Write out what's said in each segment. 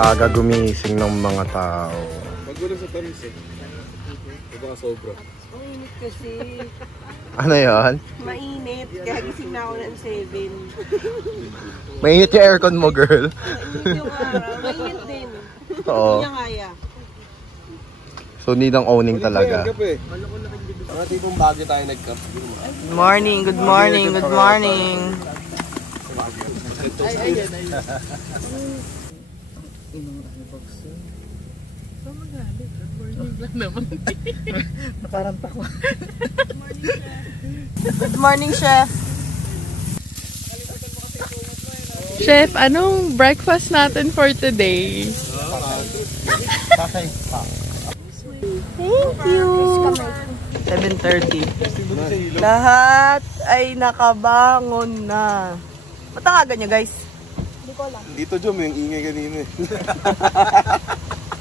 Aga gumising ng mga tao. Magulo sa tamis eh. Baka sobra. Mainit kasi. Ano yun? Mainit. Kaya gising na ako ng 7. Mainit yung aircon mo, girl. Mainit yung araw. Mainit din. Oo. Hindi niya kaya. So, need ang owning talaga. Mga tipong bagay tayo nag-cup. Good morning, good morning, good morning. Good morning, Chef. Chef, anong breakfast natin for today? Thank you. 7:30. Lahat ay nakabangon na. Ba't ang aga niya, guys? Dito, Jom, yung ingay kanina eh.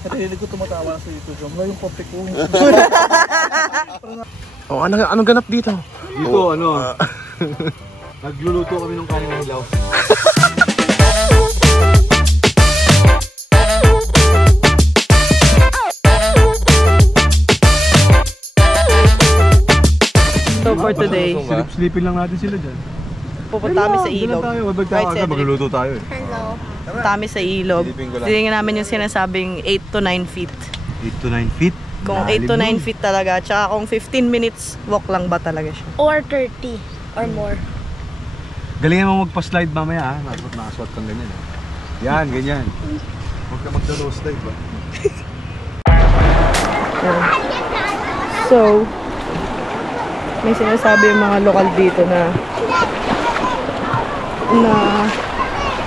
Narinig ko tumatawa sa ito, Jom. Wala yung kopi ko. Oh, anong ganap dito? Dito, nagluluto kami ng kanin hilaw. So for today, Sleeping lang natin sila dyan. pupunta kami sa ilog. Right, Cedric. Magluluto tayo eh. Pupunta kami sa ilog. Tingnan namin yung sinasabing 8 to 9 feet. 8 to 9 feet. Kung 8 to 9 feet talaga, tsaka kung 15 minutes walk lang ba talaga siya. Or 30 or more. Galingan mo magpa-slide mamaya ha. Nakaswat kang ganyan eh. Yan, ganyan. Huwag ka magda-low slide ba? So, may sinasabi yung mga lokal dito na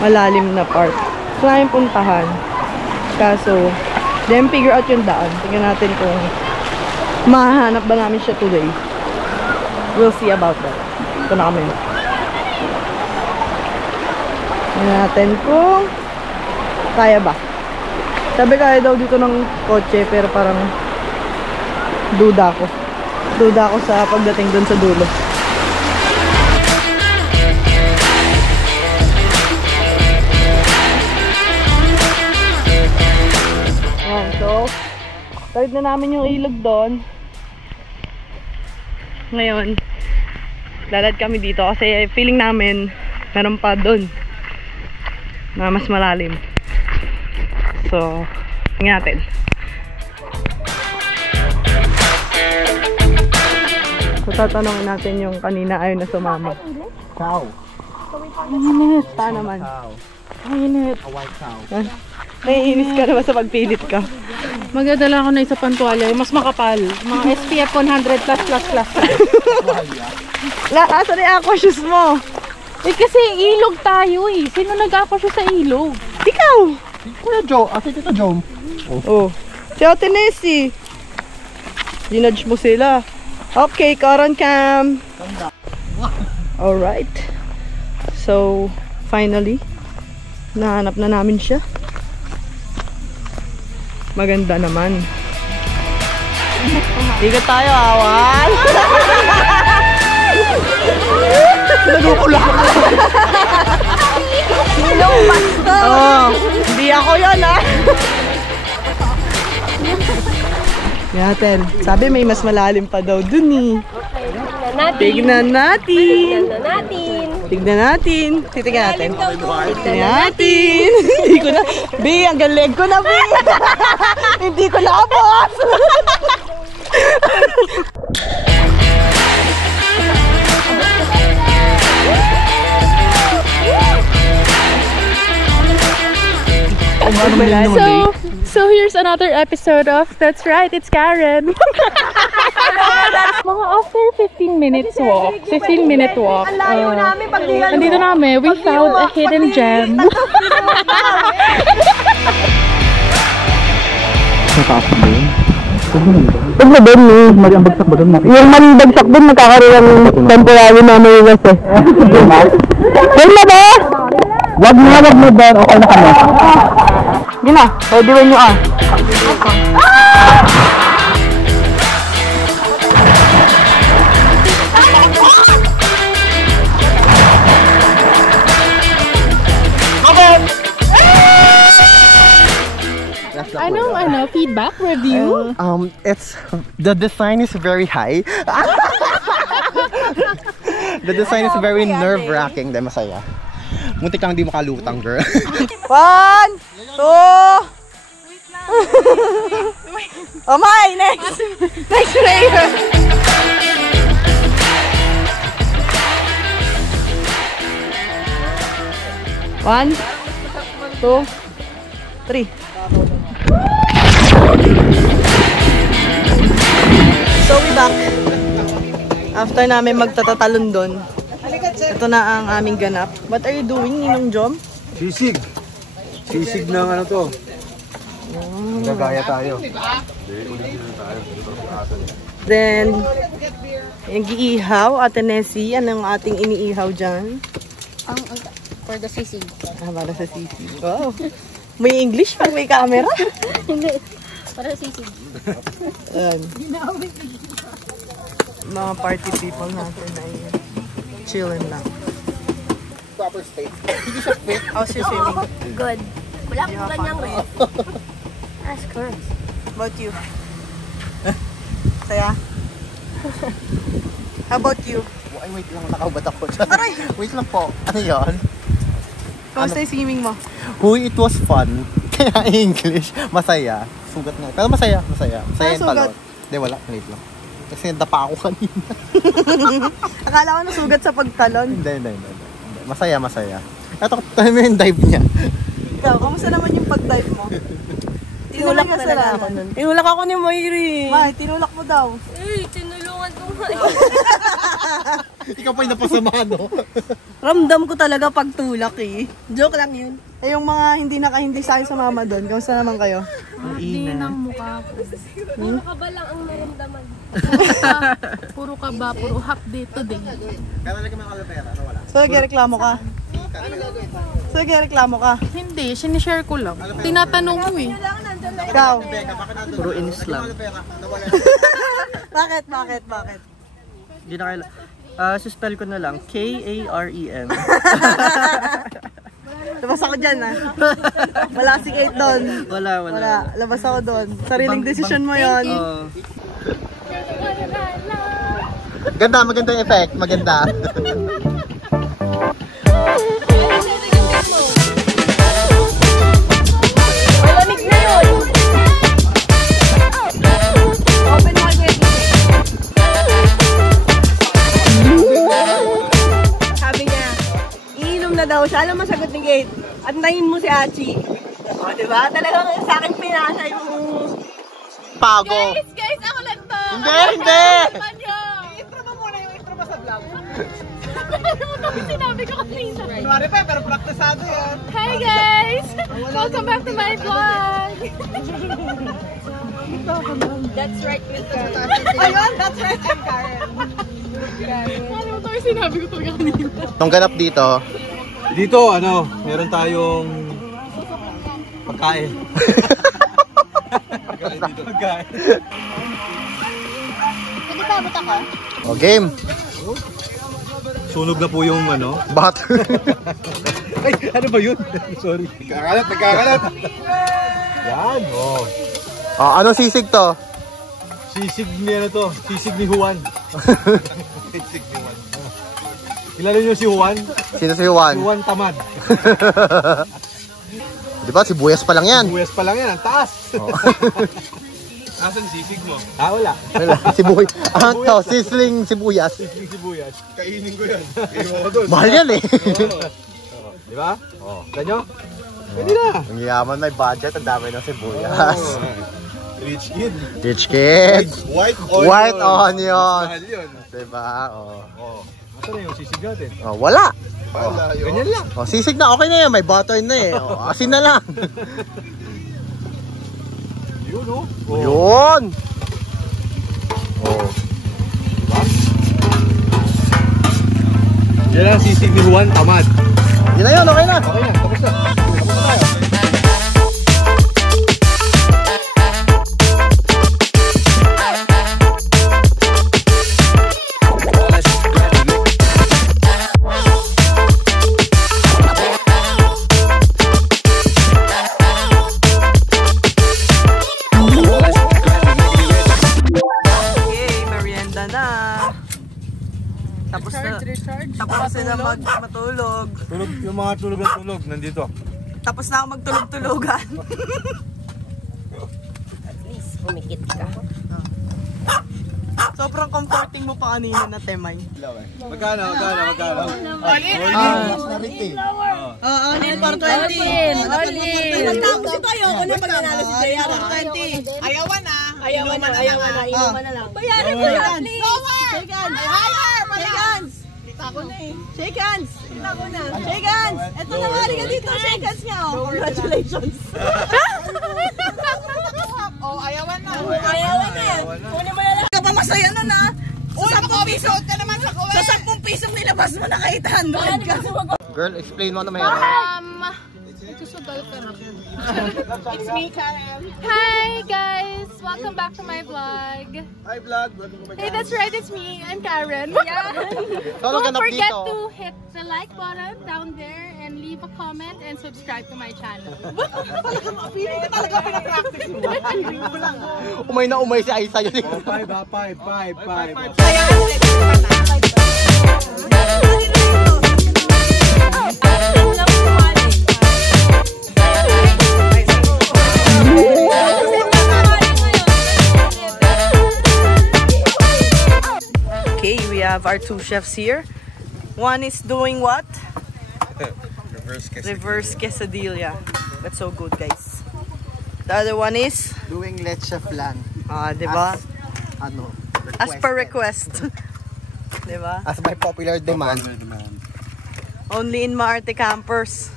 malalim na part. Gusto namin puntahan. Kaso, then figure out yung daan. Tingnan natin kung mahanap ba namin siya today. We'll see about that. Ito na kami. Tingnan natin kung kaya ba. Sabi kaya daw dito ng kotse pero parang duda ko. Duda ako sa pagdating dun sa dulo. Ayan, so tawid na namin yung ilog doon. Ngayon lalad kami dito kasi feeling namin meron pa doon na mas malalim. So tingnan natin. So tatanungin natin yung kanina ayaw na sumama. Cow. Ang init. Saan naman? Ang init. A white cow. Naiinis ka naman sa pagpilit ka. Magdadala ako na isa pang tuwalya, yung mas makapal. Mga SPF 100 plus. Asan na yung aqua shoes mo? Eh kasi ilog tayo eh. Sino nag-aqua siya sa ilog? Ikaw! Kuya Joe, ate Tito Joe. Oh. Si Ate Nessie. Ginudge mo sila. Okay, Karan Cam. Alright. So, finally, nahanap na namin siya. Maganda naman. Hindi ka tayo awan. Naguko lang. Sino basta? Oh, hindi ako yan ha. Yaten, sabi may mas malalim pa daw dun eh. Tignan natin. Tignan natin. Titignan natin. Tignan natin. Hindi ko na. B, ang galeg ko na, B. Hindi ko na abot. So here's another episode of That's Right, It's Karen. Mga after 15 minutes walk, 15-minute walk, nandito namin, we found a hidden gem. Huwag na doon eh. Mali ang bagsak ba doon? Yung maling bagsak doon, nagkakaroon ng temporary na umiwas eh. Huwag na ba? Wag na doon. Okay na kami. Yun na, pwede rin nyo ah. feedback, review. It's the design is very high. The design is very nerve-wracking. Dahil masaya. Muntik kang di makalutang, girl. 1, 2. Oh my, next. Next layer. 1, 2, 3. So we back. After namin magtatatalon doon, ito na ang aming ganap. What are you doing, Ninong Jom? Sisig. Sisig ng ano to. Gagaya tayo. Then, nag-iihaw, Ate Nessie. Anong ating iniihaw dyan? For the sisig. Para sa sisig. Wow. May English pag may camera? Hindi. Para sa sisig. Ayan. Mga party people natin ay chillin lang. Proper state. How's your swimming? Good. Wala akong ganyang red. Ask her. About you? Saya? How about you? Ay, wait lang. Nakaubat ako dyan. Wait lang po. Ano yun? Kamusta yung swimming mo? Huy, it was fun. Kaya English. Masaya. Sugat nga. Pero masaya. Masaya. Masaya yung sugat? talon. Hindi, wala. Wait lang. Kasi dapa ako kanina. Akala ko nasugat sa pagtalon. Hindi. Masaya, masaya. Ito yung dive niya. Ikaw, kamusta naman yung pag-dive mo? Tinulak ka talaga ako nun. Tinulak ako ni Mayri. May, tinulak mo daw. Tinulungan ko nga. Ikaw pa yung napasama, no? Ramdam ko talaga pagtulak eh. Joke lang yun. Eh yung mga hindi sa akin sa mama doon, kamusta naman kayo? Hindi ng mukha ko. Puro ka ba lang ang naramdaman? Puro ka ba? Puro half day today. Kaya lagi mga kalapera, wala. So, nagreklamo ka? Hindi, sinishare ko lang. Tinatanong ko eh. Ikaw? Puro inis lang. Bakit? Hindi na kailangan. Suspel ko na lang. K-A-R-E-N. Labas ako dyan ah. Wala si Kate doon. Wala. Labas ako doon. Sariling desisyon mo yon. Ganda, maganda yung effect. Maganda. Malamig na yun. Open market. Sabi niya, iinom na daw siya. Alam mo sagot ni Kate. Antayin mo si Achi. O, diba? Talagang sa akin pinasa yung Pago. Guys, ako lang to! Hindi! intro mo muna yung intro mo sa vlog. Sinabi ko kanina. Kunwari pa, pero praktisado yan. Hi guys! Welcome back to my vlog! That's right with her. Ayun, that's right, I'm Karen. Ano ito yung sinabi ko talaga kanina? Itong ganap dito, Dito, meron tayong pagkain. Pagkain. Pwede pa abot ako? o game. Sunog na po yung Butter. Ay, ano ba yun? Sorry. Nagkakalat. Yan, Anong sisig to? Sisig ni Sisig ni Juan. Sisig ni Juan. Kilala niyo si Juan? Sino si Juan? Juan Tamad. Di ba? Sibuyas pa lang yan. Sibuyas pa lang yan, ang taas. Asan sisig mo? Wala. Wala. Sibuyas. To, sizzling sibuyas. Sisig sibuyas. Kainin ko yan. Kainin ko doon. Mahal yan eh. Di ba? Ganyo? Pwede na. Ang yaman, may budget. Ang dami ng sibuyas. Rich kid. Rich kid. White onion. Mahal yun. Diba? Asan na yung sisig natin? Wala. Ganyan lang. Sisig na. Okay na yan. May butter na eh. Asin na lang. Yun, Yun. Yan ang sisig ni Juan Tamad. Yun na yun. Okay na. Okay na, tapos na. Tapos na tayo. Matulog. Tulog, yung mga tulog na tulog, nandito. Tapos na ako magtulog-tulogan. At least, pumikit ka. Sobrang comforting mo pa kanina na temay. Magkano? Last na rin eh. Oo, nil for 20. All in. Tapos ito ayoko na pag nanalo si JR. 20. Ayawan na, inuman na lang. Bayaran mo yan, please. Shake hands. Shake hands. Ako na eh. Shake hands. Ako na. Shake hands. Ito na nga, ka dito. Shake hands niya. Oh, congratulations. Ayawan na yan. Ka pa masaya nun ha? Sa 10 piso ka naman sa kuwi. Sa 10 pisong nilabas mo na kahit 100 ka. Girl, explain mo na mayroon. It's me, Karen. Hi guys, welcome back to my vlog. Hi vlog! Hey, that's right, it's me. I'm Karen. Yeah. So, Don't ganap forget dito. to hit the like button down there and leave a comment and subscribe to my channel. Umay na umay si Aisa yun. 5. Okay, we have our two chefs here. One is doing what? Reverse quesadilla. That's so good, guys. The other one is? Doing leche flan. Diba? Ano? As per request. Diba? As by popular demand. Only in Maarte campers.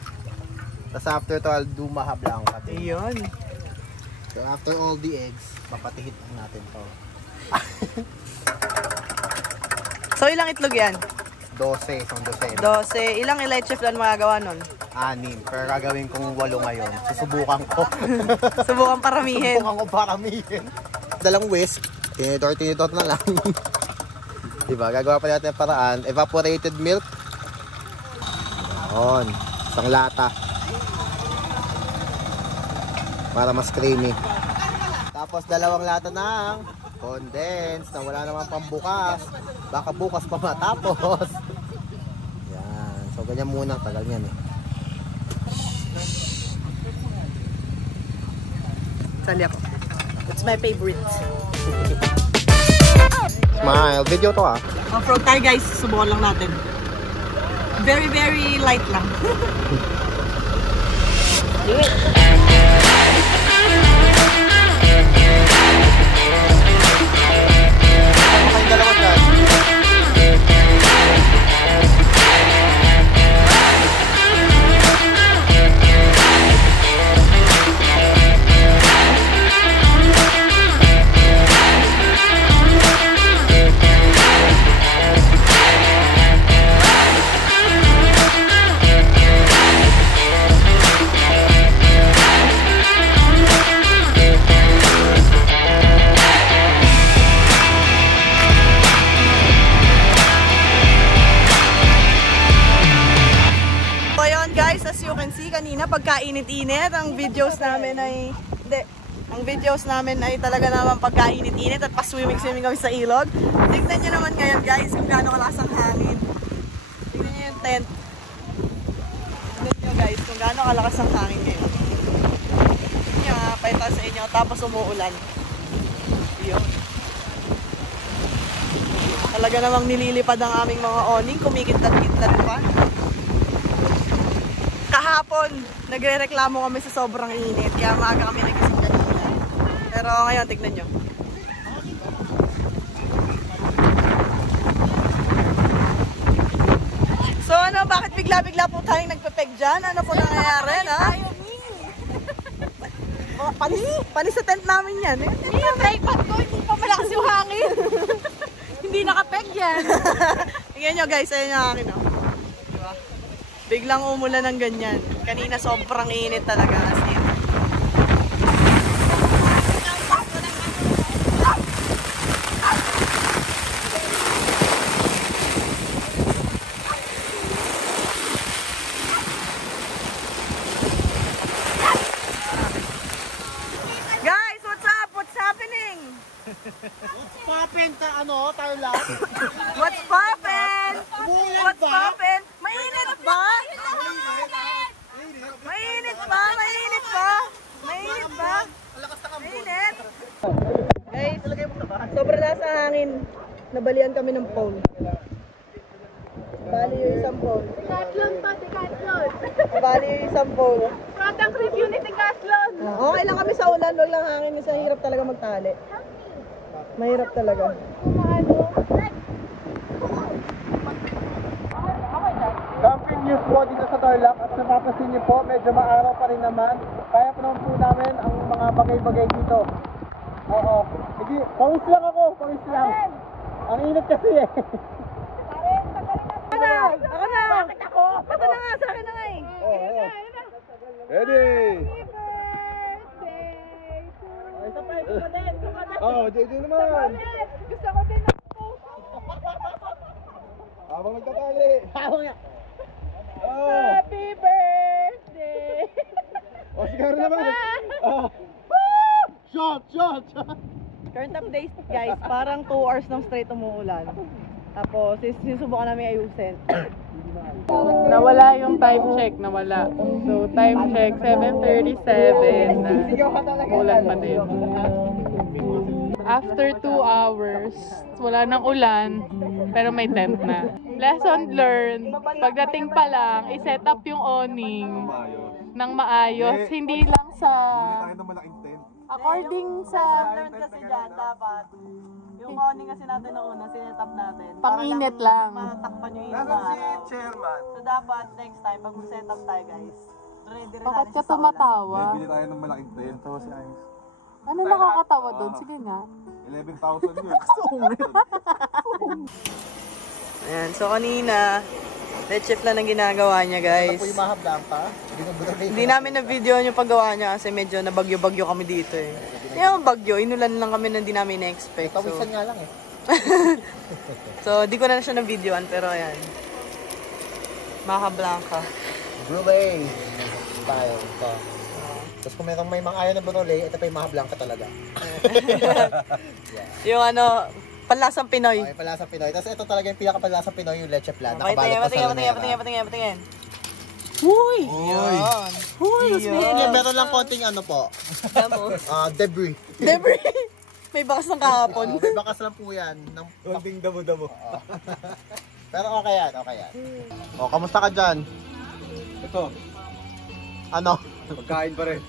Tapos after to, I'll do maha blanca. Ayun. So after all the eggs, papatihit lang natin to. So, ilang itlog yan? 12, isang 12. 12. Ilang leche flan magagawa nun? 6. Pero gagawin kong 8 ngayon. Susubukan ko. Subukan paramihin. Subukan ko paramihin. Dalang whisk. Tinidor na lang. Diba? Gagawa pa natin ang paraan. Evaporated milk. Yun. Isang lata. Para mas creamy. Tapos 2 lata ng condensed na wala naman pambukas. Baka bukas pa matapos. Yan. So ganyan muna. Tagal yan eh. Sali ako. It's my favorite. Smile. Video to ah. Off-road tayo guys. Subukan lang natin. Very, very light lang. Kayong dalawa dyan. Kanina pagkainit-init, ang videos namin ay talaga naman pagkainit-init at pa-swimming-swimming kami sa ilog. Tignan nyo naman ngayon guys kung gaano kalakas ang hangin. Tignan nyo yung tent. Tignan nyo guys kung gaano kalakas ang hangin ngayon. Tignan nyo ha, paita sa inyo tapos umuulan. Yun. Talaga namang nililipad ang aming mga awning, kumikitlat-kitlat pa. Kahapon, nagre-reklamo kami sa sobrang init, kaya maaga kami nagising kanina. Pero ngayon, tignan nyo. So ano, bakit bigla-bigla po tayong nagpepeg dyan? Ano po nangyayari, na? Panis sa tent namin yan, eh. Hindi yung tripod ko, hindi pa malakas yung hangin. Hindi nakapeg yan. Tingnan nyo guys, ayun yung akin, oh. Diba? Biglang umulan ng ganyan. Kanina sobrang init talaga, as in. Guys, what's up? What's happening? Poppin' ta ano, Tarlac. What's poppin'? What's poppin'? May nabalian kami ng phone. Bali yung isang phone. Decathlon pa, Decathlon. Bali yung isang phone. Product review ni Decathlon. Okay lang kami sa ulan, wag lang hangin. Isa hirap talaga magtali. Mahirap talaga. Camping news po dito sa Tarlac at napapansin niyo po, medyo maaraw pa rin naman. Kaya po naman po namin ang mga bagay-bagay dito. Oo. Hindi, pawis lang ako, pawis lang. Ang init kasi eh. Ako na! Bakit ako? Ito na nga, sa akin na nga eh. Oo. Ready? Isa pa, isa pa din. Oh, JJ naman. Gusto ko din ng Habang nagtatali. Oh. happy birthday. Oh, sigaro naman. Oh. Shot, shot, shot. Current updates guys, parang 2 hours ng straight umuulan. Tapos sinusubukan namin ayusin. Nawala yung time check, nawala. So, time check, 7:37. Ulan pa din. After 2 hours, wala nang ulan, pero may tent na. Lesson learned, pagdating pa lang, i-set up yung awning ng maayos. Hindi lang sa... Tayo ng malaking tent. According sa learn kasi dyan, dapat yung awning kasi natin na una, sinetap natin. Pang-init lang. Matakpan yung init Nasaan ng si araw. chairman? So dapat next time, pag mag-set up tayo guys, ready rin Bakit natin ka sa ulan. tumatawa? Bili tayo ng malaking tent. Tawa si Ayos. Ano nakakatawa doon? Sige nga. 11,000 yun. Ayan, so kanina, let's shift lang ang ginagawa niya guys. Ako yung mahablang pa. Hindi namin na-video yung paggawa niya kasi medyo nabagyo-bagyo kami dito eh. Yung bagyo, inulan lang kami na hindi namin na-expect. So, Kawisan nga lang eh. so di ko na siya na-videoan pero ayan. Maha Blanca. Brulay. Tayo. Ito. Tapos kung may mga ayaw na brulay, ito pa yung mahablang ka talaga. Yung ano, panlasang Pinoy. Okay, palasang Pinoy. Tapos ito talaga yung pinakapalasang Pinoy, yung leche plan. Okay, Nakabalot pa sa lamera. patingin. Uy! Uy! Yan. Uy! Yan, meron lang konting ano po. Debris. Debris! May bakas ng kahapon. May bakas lang po yan. Konting damo-damo. Pero okay yan, okay yan. O, kamusta ka dyan? Ito, Ano? pagkain pa rin.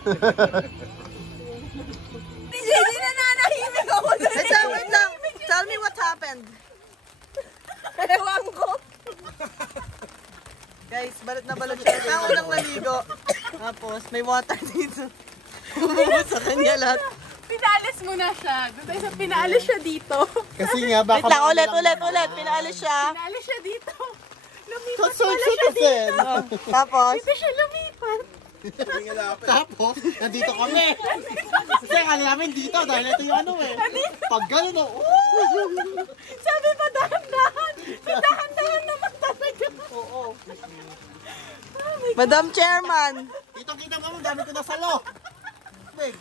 Hindi na nanahimik ako doon. Wait lang. Tell me what happened. Ewan ko. Guys, balot na balot siya. Kaya ako nang naligo. Tapos, may water dito. Bumuhos sa kanya lahat. Pinalis mo na siya. Doon tayo sa pinalis siya dito. Kasi nga, baka... Wait lang, ulit. Pinaalis siya. Pinalis siya dito. Lumipat Concern pala siya dito. citizen! Tapos, Dito siya lumipat. Tapos, nandito kami. Kasi kala namin dito dahil ito yung ano eh. Pag gano'n, Sabi pa dahan-dahan. Dahan-dahan naman talaga. oo. Madam Chairman. Kitang-kita mo, dami ko na salo. Wait.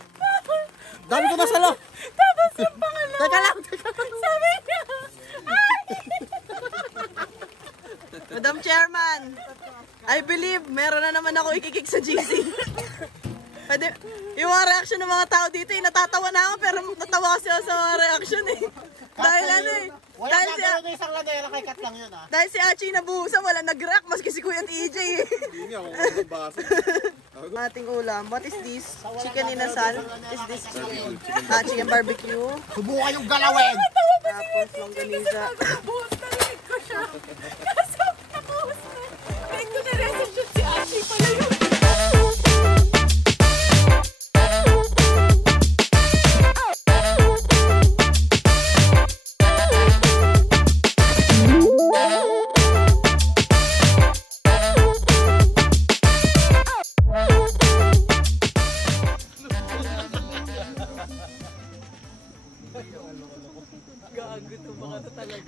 Dami ko na salo. Tapos yung pangalawa. Teka lang. Sabi niya. Madam Chairman. I believe meron na naman ako ikikik sa GC. Pwede, yung mga reaction ng mga tao dito, natatawa na ako pero natawa kasi ako sa mga reaction eh. Dahil ano eh. Wala Dahil na si, gano'n isang ladera kay Kat lang yun ah. dahil si Achi nabuhusan, wala nag-react maski si Kuya TJ eh. Hindi nga, kung ano basa. Ating ulam. What is this? Chicken inasal. Is this chicken barbecue? Subukan yung galawin. Tapos longganisa. Nabuhos na rin ko siya. Kaso nabuhos na. Kaya ko na-resin siya si Ashley pala yun.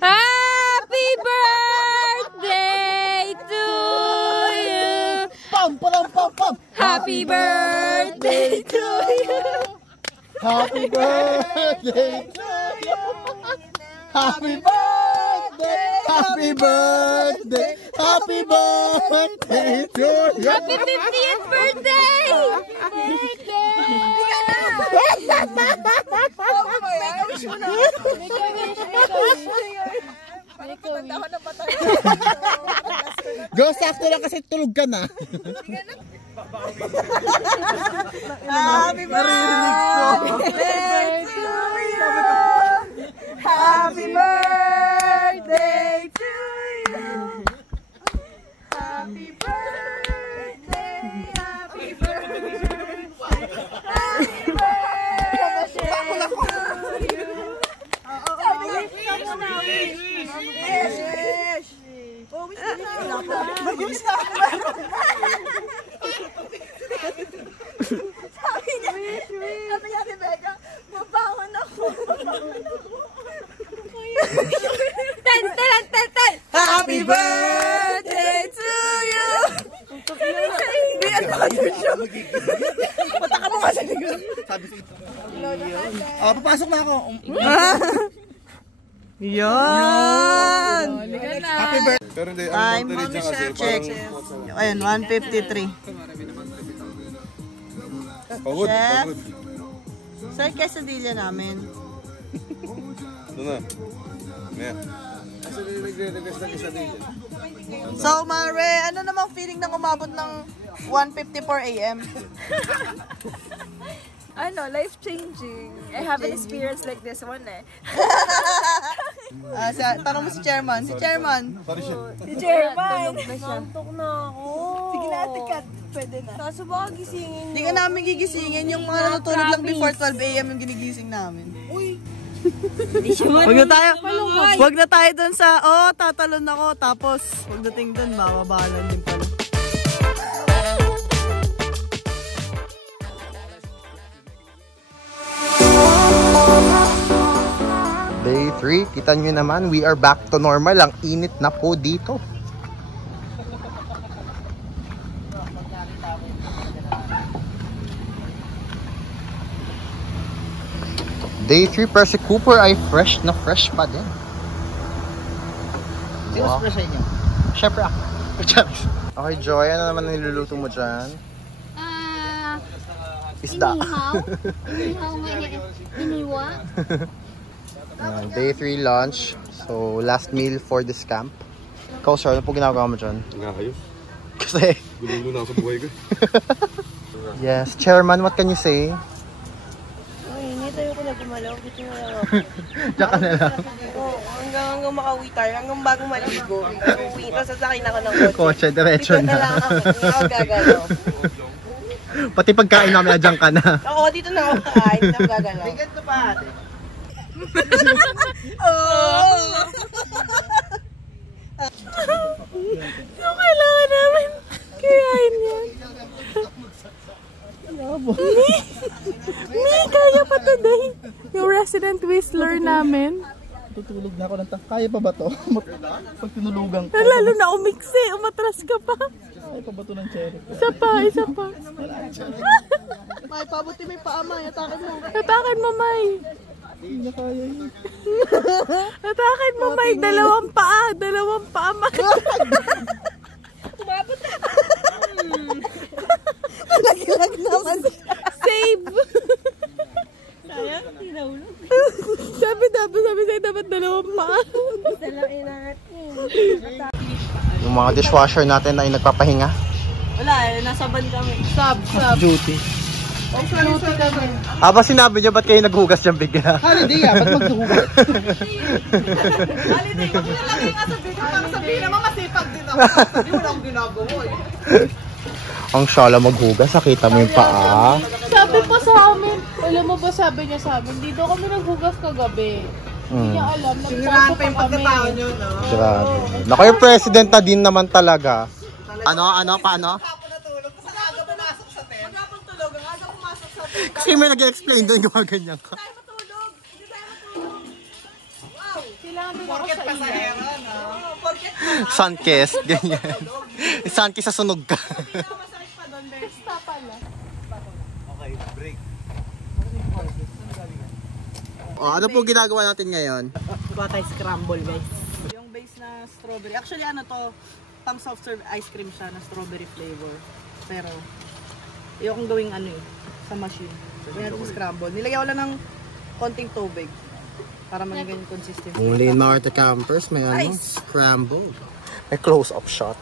Happy birthday to you. Pam, pam, pam, pam. Happy birthday to you. Happy birthday to you. Happy birthday. Happy birthday. Happy birthday to you! Happy 50th birthday! Go, sakto lang kasi tulog ka na. Happy birthday to you! Happy birthday to you! Happy birthday! Happy birthday! Happy birthday to you! Wish! Oh, wish ka na! Mag-wish ka na! Sabi niya ni Becca, mabangon ako. Ten! Happy birthday to you! Hindi yan mother show. Pataka mo nga sa ligon. Papasok na ako. Yan! Happy birthday. Pero hindi, Time. Check. Ayun, 1:53. Pagod, Chef. pagod. Sir, quesadilla namin. Ito na. Maya. Kasi nagre-request ng isa din. So, Mare, ano namang feeling ng umabot ng 1:54 a.m.? Life-changing. I haven't experienced like this one eh. Tanong mo si Chairman. Si Chairman. Sorry siya. Si Chairman! Nantok na ako. Sige na, atikat. Pwede na. Kaso baka gisingin Hindi ka namin gigisingin. Yung mga natutulog lang before 12 a.m. yung ginigising namin. Wag na tayo dun sa, tatalon ako. Tapos, pagdating dun, mababalan din pala. Day 3, kita nyo naman, we are back to normal. Ang init na po dito. Day 3, pero si Cooper ay fresh na fresh pa din. Sino fresh niya? Siyempre ako. Okay, Joy, ano naman niluluto mo dyan? Isda. Iniwa. Day 3 lunch. So, last meal for this camp. Ikaw, sir, ano po ginagawa mo dyan? Nga kayo. Kasi, Gululo na ako sa buhay ko. yes, Chairman, what can you say? Hindi tayo ko na gumalaw. Dito na lang ako. Diyan ka na lang. Hanggang makauwi tayo. Hanggang bago maligo. Uwi. Tapos sasakay na ako ng kotse. Kotse, diretso Dito na lang na. ako. Hindi ako gagalaw. Pati pagkain namin, adyan ka na. Oo, dito na ako kakain. Hindi ako gagalaw. Bigat na pa ate. So, kailangan namin kayain yan. Me, kaya pa today. Yung resident whistler namin. Tutulog na ako ng kaya pa ba to? Pag tinulugan ko. Lalo na umiksi, umatras ka pa. Kaya pa ba to ng cherry? Isa pa. May pabuti may paa, May. Atakin mo. Atakin mo, May. Hindi na kaya yun. Atakin mo, May. Dalawang paa, May. Umabot na. Nagilag naman. Save. Sayang, tinahulog. Sabi sa'yo dapat dalawang paa. Dalain natin. Yung mga dishwasher natin ay nagpapahinga. Wala nasa ban kami. Sub. Duty. Duty kami. Aba, sinabi niyo, ba't kayo naghugas dyan bigla? Holiday ba't maghuhugas? Holiday, wag na lang yung sabihin ko. Para sabihin naman masipag din ako. Hindi mo lang ginagawa eh. Ang syala maghugas, nakita mo yung paa. Sabi pa sa amin, alam mo ba sabi niya sa amin, dito kami naghugas kagabi. Hindi niya alam, nagpapa pa kami. Grabe. Naku, yung president na din naman talaga. Paano? Kasi may nag-explain doon, gumaganyan ka. Kailangan din ako sa iyo. Sunkiss, ganyan. Sunkiss sa sunog ka. Basta pala. Okay, break. Ano po ginagawa natin ngayon? Batay scramble, guys. Yung base na strawberry. Actually, ano to? pang soft serve ice cream siya na strawberry flavor. Pero, ayokong gawing ano eh, sa machine. Kaya natin scramble. Nilagyan ko lang ng konting tubig para maging consistency. Only in Marta Campers, may ano, Nice. scramble. May close-up shot.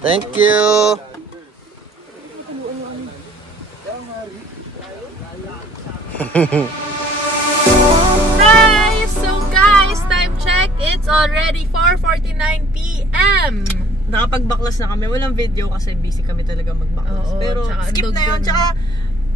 Thank you! Nice! So guys, time check. It's already 4:49 p.m. Nakapagbaklas na kami. Walang video kasi busy kami talaga magbaklas. Oo, Pero tsaka skip na yun. andog Tsaka,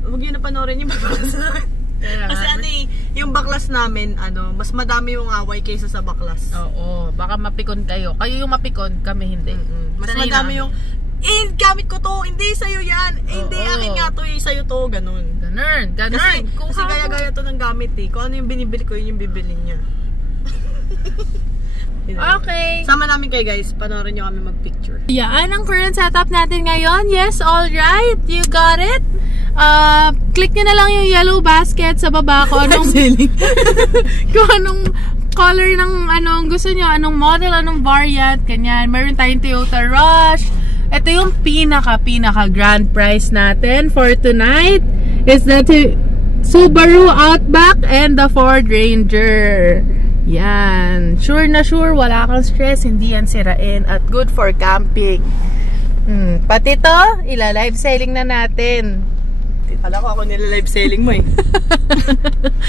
huwag nyo na panoorin yung baklas namin. Kasi ano eh, yung baklas namin, ano, mas madami yung away kaysa sa baklas. Oo, baka mapikon kayo. Kayo yung mapikon, kami hindi. Mas Sanay madami namin. yung, gamit ko to, hindi sa'yo yan. Hindi, Oo. akin nga to, sa'yo to, ganun. Ganun. Kasi gaya-gaya to ng gamit eh. Kung ano yung binibili ko, yun yung bibili niya. Okay. Sama namin kayo guys, panoorin nyo kami mag-picture. Yan ang current setup natin ngayon. Yes, all right. You got it. Click nyo na lang yung yellow basket sa baba kung anong kung anong color ng anong gusto nyo, anong model, anong variant, ganyan. Meron tayong Toyota Rush. Ito yung pinaka grand prize natin for tonight is the Subaru Outback and the Ford Ranger. Yan. Sure na sure, wala kang stress, hindi yan sirain at good for camping. Pati to, ila-live selling na natin. Kala ko ako nila-live selling mo eh.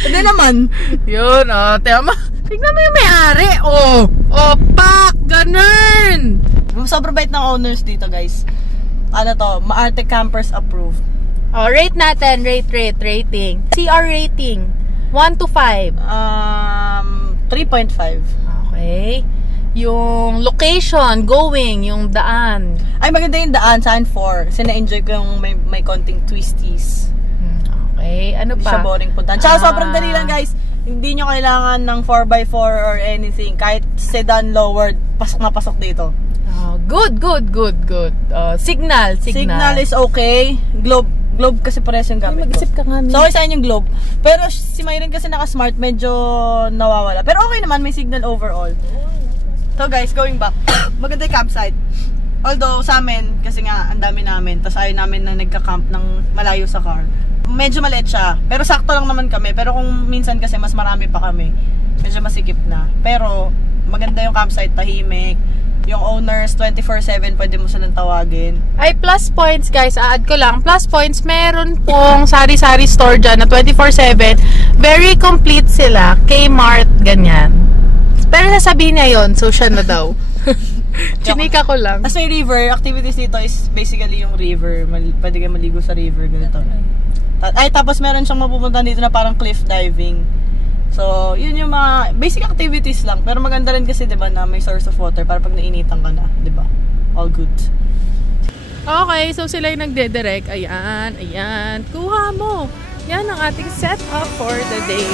Hindi naman. Yun, tignan mo yung may-ari. Pak! Ganun! Sobrang bait ng owners dito guys. Ano to, Maarte Campers approved. Rate natin, rating. CR rating, 1 to 5. 3.5. Okay. Yung location, going, yung daan. Ay, maganda yung daan, saan 4. Kasi na-enjoy ko yung may konting twisties. Okay, ano Hindi pa? siya boring puntahan. Tsaka sobrang dali lang guys. Hindi nyo kailangan ng 4x4 or anything. Kahit sedan lowered, pasok na pasok dito. Good. Signal. Signal is okay. Globe kasi pares yung gamit ko. Mag-isip ka nga. So, okay sa yung globe. Pero si Myron kasi naka-smart, medyo nawawala. Pero okay naman, may signal overall. So guys, going back. Maganda yung campsite. Although sa amin, kasi nga ang dami namin, tapos ayaw namin na nagka-camp ng malayo sa car. Medyo maliit siya. Pero sakto lang naman kami. Pero kung minsan kasi mas marami pa kami, medyo masikip na. Pero maganda yung campsite, tahimik. Yung owners, 24/7, pwede mo silang tawagin. Ay, plus points guys, add ko lang. Plus points, meron pong sari-sari store dyan na 24/7. Very complete sila. Kmart, ganyan. Pero sasabihin niya yun, so siya na daw. Chinika ko lang. Tapos may river, activities dito is basically yung river. Pwede kayo maligo sa river, ganito. Ay, tapos meron siyang mapupuntahan dito na parang cliff diving. So, yun yung mga basic activities lang. Pero maganda rin kasi, diba, na may source of water para pag nainitan ka na, diba? All good. Okay, so sila yung nagdedirect. Ayan. Kuha mo. Yan ang ating setup for the day.